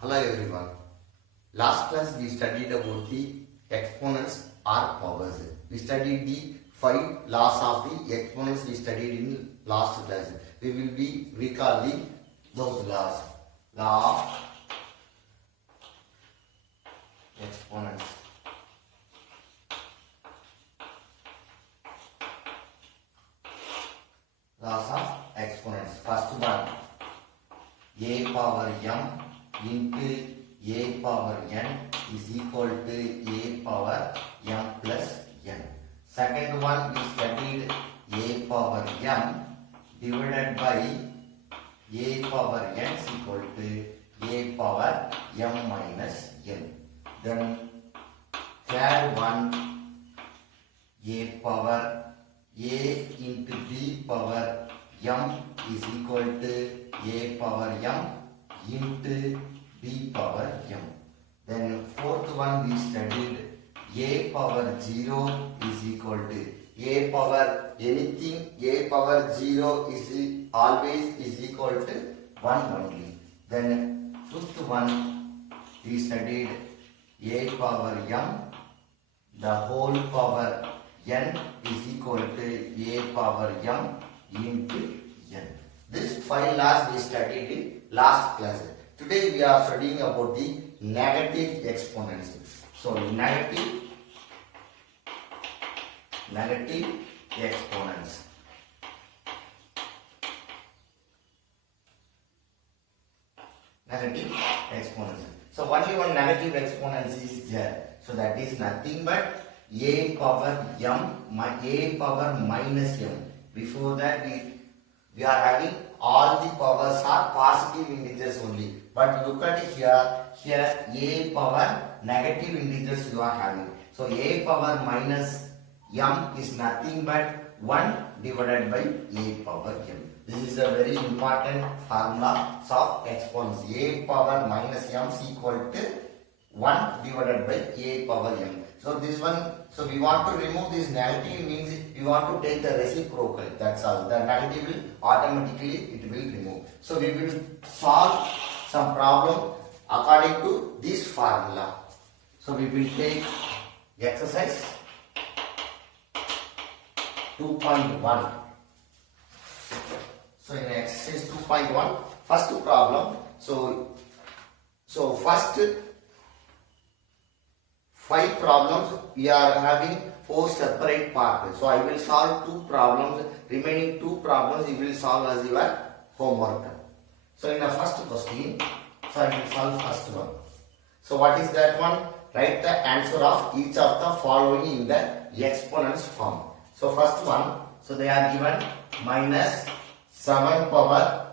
Hello everyone. Last class we studied about the exponents or powers. We studied the 5 laws of the exponents we studied in last class. We will be recalling those laws. Law of exponents. Laws of exponents. First one, a power m into a power n is equal to a power m plus n. Second one, we studied a power m divided by a power n is equal to a power m minus n. Then third one, a power a into b power m is equal to a power m into b power m. Then fourth one, we studied a power 0 is equal to a power anything, a power 0 is always is equal to 1 only. Then fifth one, we studied a power m the whole power n is equal to a power m into n. This 5 laws we studied in last class. Today we are studying about the negative exponents. So negative exponents. Negative exponents. So only one negative exponent is there. So that is nothing but a power m, a power minus m. Before that we are having all the powers are positive integers only. But look at here a power negative integers you are having. So a power minus m is nothing but 1 divided by a power m. This is a very important formula of exponents. A power minus m is equal to 1 divided by a power m. So this one, so we want to remove this negative means we want to take the reciprocal. That's all. The negative will automatically it will remove. So we will solve some problem according to this formula. So we will take exercise 2.1. So in exercise 2.1, first problem. So first 5 problems we are having 4 separate parts. So I will solve 2 problems. Remaining 2 problems you will solve as your homework. So in the first question, so I will solve first one. So what is that one? Write the answer of each of the following in the exponents form. So first one, so they are given minus 7 power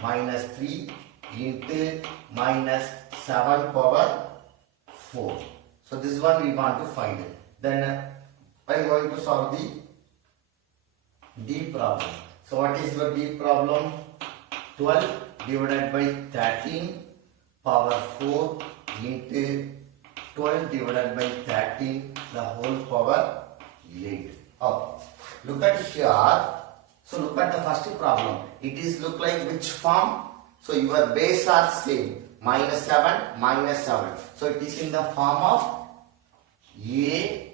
minus 3 into minus 7 power 4. So this one we want to find it. Then I am going to solve the D problem. So what is your D problem? 12 divided by 13 power 4 into 12 divided by 13 the whole power 8. Oh, look at here. So look at the first problem. It is look like which form? So your base are same. Minus 7, minus 7. So it is in the form of a.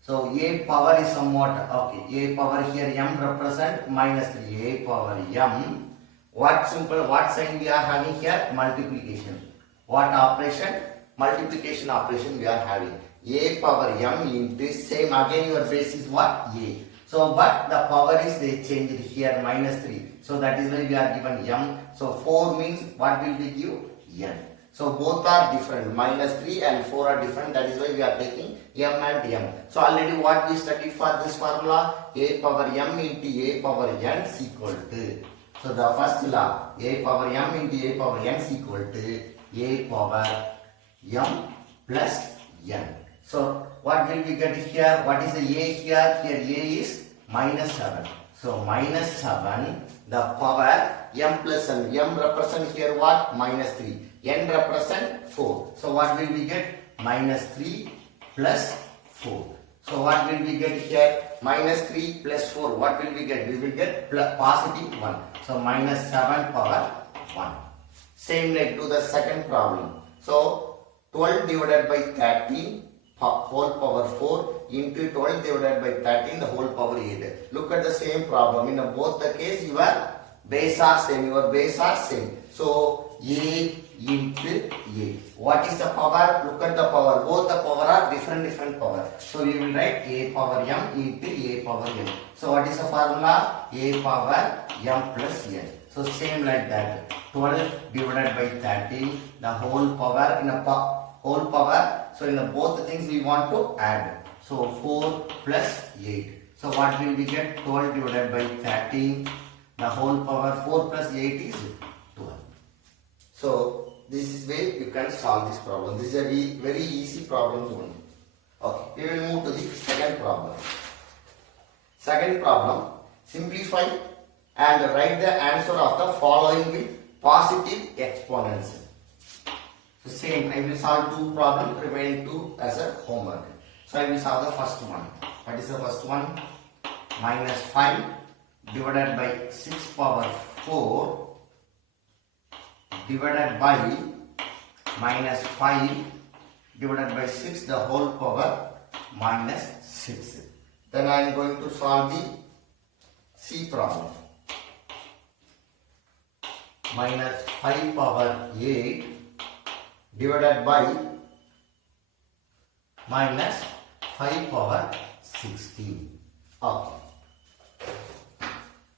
So a power is somewhat okay. A power here m represent minus 3. A power m. What sign we are having here? Multiplication. What operation? Multiplication operation we are having. A power m into same again your base is what? A. So but the power is they changed here minus 3. So that is why we are given m. So 4 means what will we give? N. So both are different. Minus 3 and 4 are different. That is why we are taking m and m. So already what we studied for this formula? A power m into a power n is equal to. So the first law, a power m into a power n is equal to a power m plus n. So what will we get here? What is the a here? Here a is minus 7. So minus 7, the power m plus n. M represent here what? Minus 3. N represent 4. So what will we get? Minus 3 plus 4. So what will we get here? Minus 3 plus 4. What will we get? We will get positive 1. So minus 7 power 1. Same like do the second problem. So 12 divided by 13 whole power 4 into 12 divided by 13 the whole power 8. Look at the same problem. In both the case your base are same. So a into a. What is the power? Look at the power. Both the power are different power. So we will write a power m into a power n. So what is the formula? A power m plus n. So same like that. 12 divided by 13 the whole power in a whole power. So in both the things we want to add. So 4 plus 8. So what will we get? 12 divided by 13 the whole power 4 plus 8 is 12. So this is where you can solve this problem. This is a very easy problem only. Okay, we will move to the second problem. Second problem, simplify and write the answer of the following with positive exponents. So same, I will solve two problems, remaining two as a homework. So I will solve the first one. What is the first one? Minus 5 divided by 6 power 4 divided by minus 5 divided by 6 the whole power minus 6. Then I am going to solve the C problem. Minus 5 power 8 divided by minus 5 power 16. Okay.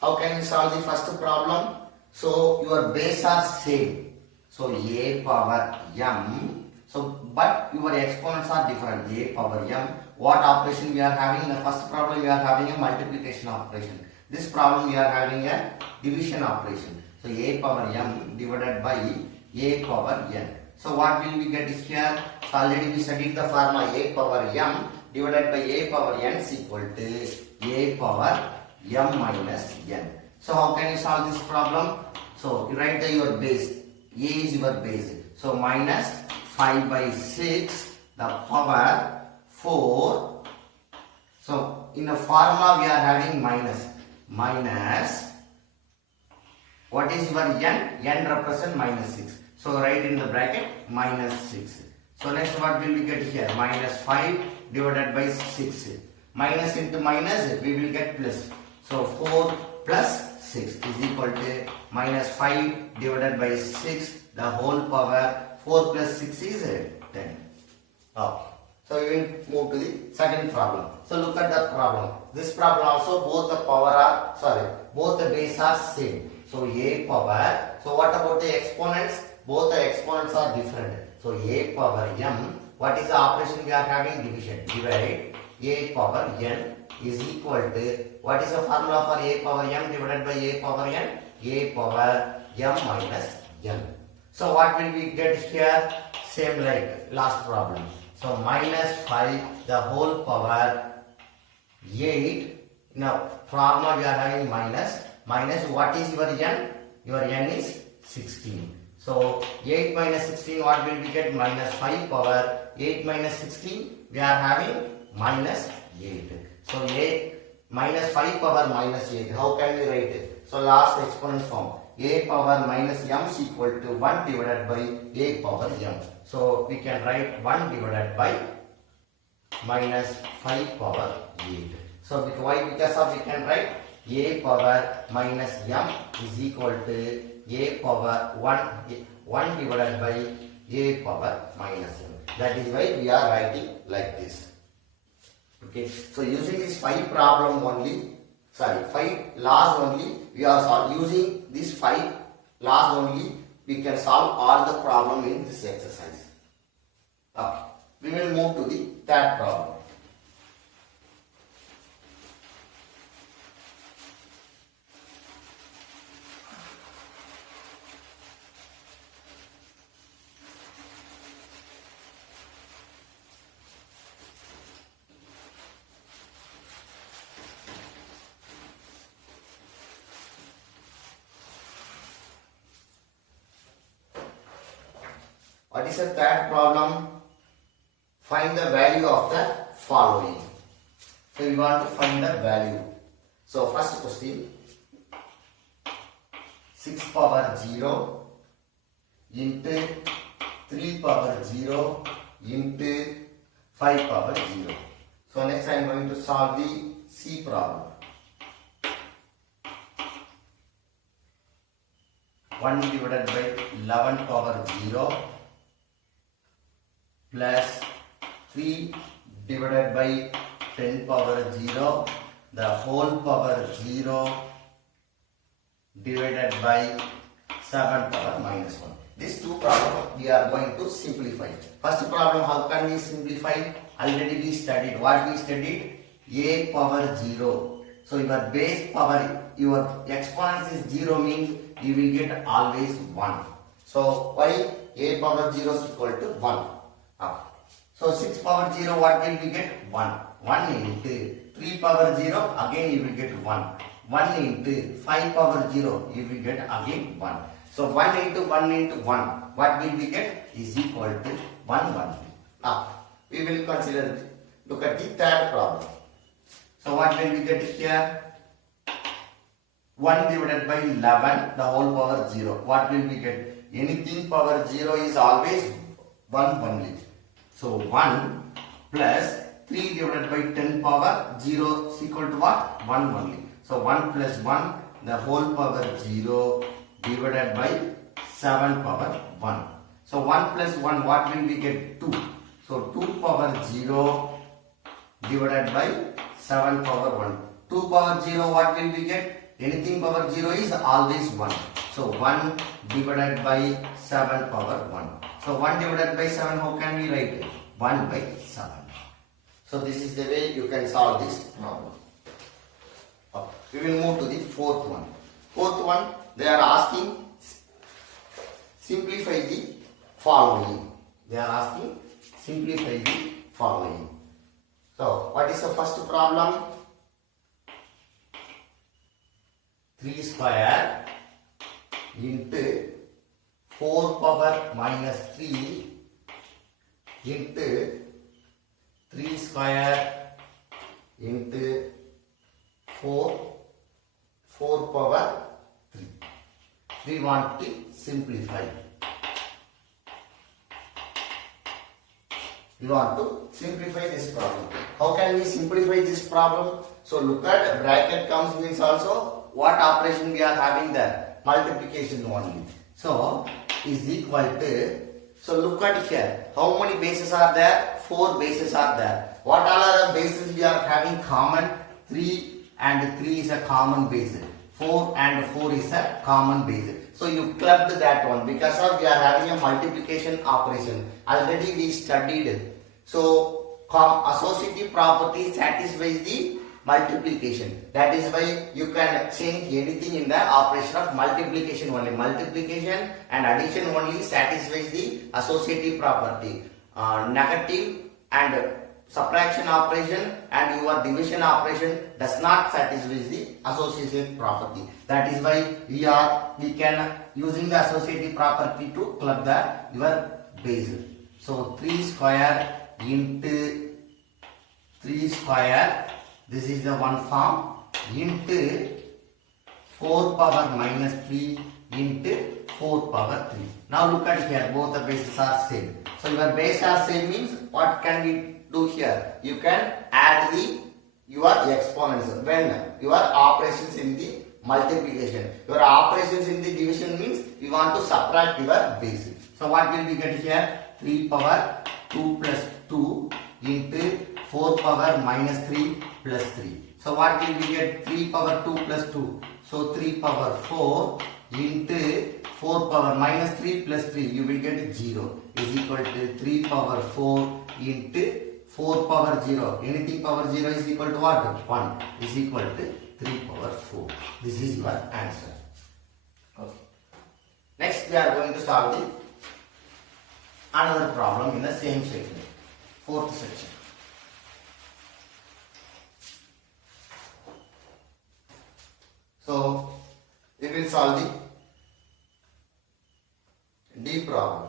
How can you solve the first problem? So your base are same. So a power m. So but your exponents are different. A power m. What operation we are having? In the first problem we are having a multiplication operation. This problem we are having a division operation. So a power m divided by a power n. So what will we get here? So already we studied the formula. A power m divided by a power n is equal to a power m minus n. So how can you solve this problem? So you write your base. A is your base. So minus 5 by 6 the power 4. So in the formula we are having minus. What is your n? N represent minus 6. So write in the bracket minus 6. So next what will we get here? Minus 5 divided by 6. Minus into minus we will get plus. So 4 plus 6 is equal to minus 5 divided by 6 the whole power 4 plus 6 is 10. Okay. So we will move to the second problem. So look at the problem. This problem also both the base are same. So a power. So what about the exponents? Both the exponents are different. So a power m. What is the operation we are having? Division. Divide a power n is equal to, what is the formula for a power m divided by a power n? A power m minus n. So what will we get here? Same like last problem. So minus 5 the whole power 8. Now formula we are having minus. What is your n? Your n is 16. So 8 minus 16 what will we get? Minus 5 power 8 minus 16 we are having minus 8. So 8 minus 5 power minus 8. How can we write it? So last exponent form. A power minus m is equal to 1 divided by a power m. So we can write 1 divided by minus 5 power 8. So why? Because of we can write a power minus m is equal to a power 1 divided by a power minus m. That is why we are writing like this. Okay. So using this 5 laws only, we are using these 5 laws only, we can solve all the problem in this exercise. Okay. We will move to the third problem. What is the third problem? Find the value of the following. So we want to find the value. So first question, 6 power 0 into 3 power 0 into 5 power 0. So next I am going to solve the C problem. 1 divided by 11 power 0 plus 3 divided by 10 power 0, the whole power 0 divided by 7 power minus 1. These two problems we are going to simplify. First problem, how can we simplify? Already we studied. What we studied? A power 0. So your base power, your exponent is 0 means you will get always 1. So why A power 0 is equal to 1? So 6 power 0, what will we get? 1. 1 into 3 power 0, again you will get 1. 1 into 5 power 0, you will get again 1. So 1 into 1 into 1, what will we get? Is equal to 1, 1. Now, we will consider, look at the third problem. So what will we get here? 1 divided by 11, the whole power 0. What will we get? Anything power 0 is always 1 only. So 1 plus 3 divided by 10 power 0 is equal to what? 1 only. So 1 plus 1, the whole power 0 divided by 7 power 1. So 1 plus 1, what will we get? 2. So 2 power 0 divided by 7 power 1. 2 power 0, what will we get? Anything power 0 is always 1. So 1 divided by 7 power 1. So 1 divided by 7, how can we write it? 1 by 7. So this is the way you can solve this problem. We will move to the fourth one. Fourth one, they are asking simplify the following. They are asking simplify the following. So what is the first problem? 3 square into 4 power minus 3 into 3 square into 4 power 3. We want to simplify. We want to simplify this problem. How can we simplify this problem? So look at bracket comes means also what operation we are having there? Multiplication only. So is equal to, so look at here. How many bases are there? 4 bases are there. What all are the bases we are having common? 3 and 3 is a common base. 4 and 4 is a common base. So you clubbed that one because of we are having a multiplication operation. Already we studied. So associative property satisfies the multiplication. That is why you can change anything in the operation of multiplication only. Multiplication and addition only satisfies the associative property. Negative and subtraction operation and your division operation does not satisfy the associative property. That is why we can using the associative property to club your base. So 3 square into 3 square, this is the one form, into 4 power minus 3 into 4 power 3. Now look at here, both the bases are same. So your base are same means what can we do here? You can add your exponents when your operations in the multiplication. Your operations in the division means you want to subtract your base. So what will we get here? 3 power 2 plus 2 into 4 power minus 3 plus 3. So what will we get? 3 power 2 plus 2. So 3 power 4 into 4 power minus 3 plus 3. You will get 0 is equal to 3 power 4 into 4 power 0. Anything power 0 is equal to what? 1 is equal to 3 power 4. This is your answer. Okay. Next we are going to solve another problem in the same section. Fourth section. So we will solve the D problem.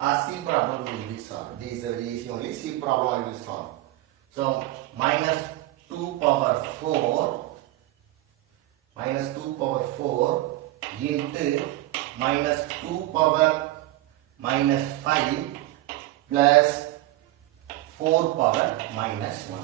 C problem will be solved. D is very easy only. C problem I will solve. So minus 2 power 4 into minus 2 power minus 5 plus 4 power minus 1.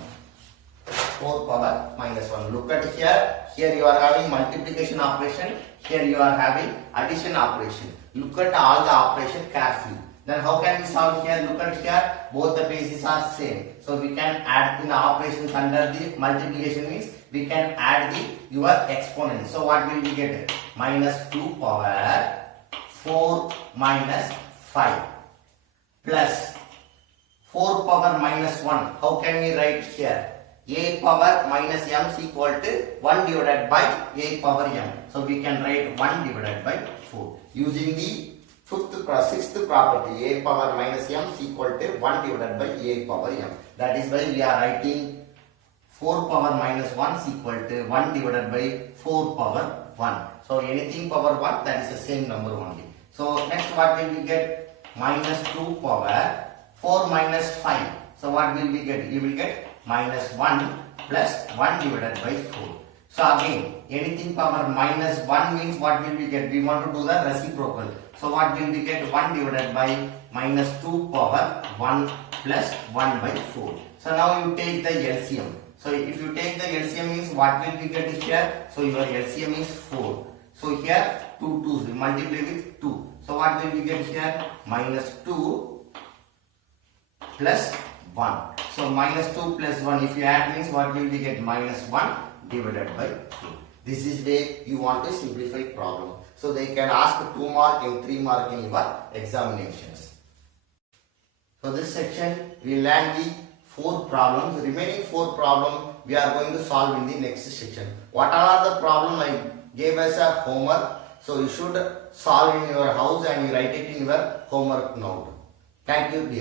4 power minus 1. Look at here. Here you are having multiplication operation. Here you are having addition operation. Look at all the operation carefully. Then how can we solve here? Look at here. Both the bases are same. So we can add in the operations under the multiplication means we can add your exponent. So what will we get? Minus 2 power 4 minus 5 plus 4 power minus 1. How can we write here? A power minus m is equal to 1 divided by a power m. So we can write 1 divided by 4. Using the sixth property, a power minus m is equal to 1 divided by a power m. That is why we are writing 4 power minus 1 is equal to 1 divided by 4 power 1. So anything power 1, that is the same number only. So next what will we get? Minus 2 power 4 minus 5. So what will we get? You will get minus 1 plus 1 divided by 4. So again, anything power minus 1 means what will we get? We want to do the reciprocal. So what will we get? 1 divided by minus 2 power 1 plus 1 by 4. So now you take the LCM. So if you take the LCM means what will we get here? So your LCM is 4. So here 2 2's, we multiply with 2. So what will we get here? Minus 2 plus 1. So minus 2 plus 1, if you add means what will we get? Minus 1 divided by 2. This is way you want to simplify problem. So they can ask 2 mark and 3 mark in your examinations. So this section we learn the 4 problems. Remaining 4 problems we are going to solve in the next section. What are the problems I gave as a homework? So you should solve in your house and you write it in your homework note. Thank you dear.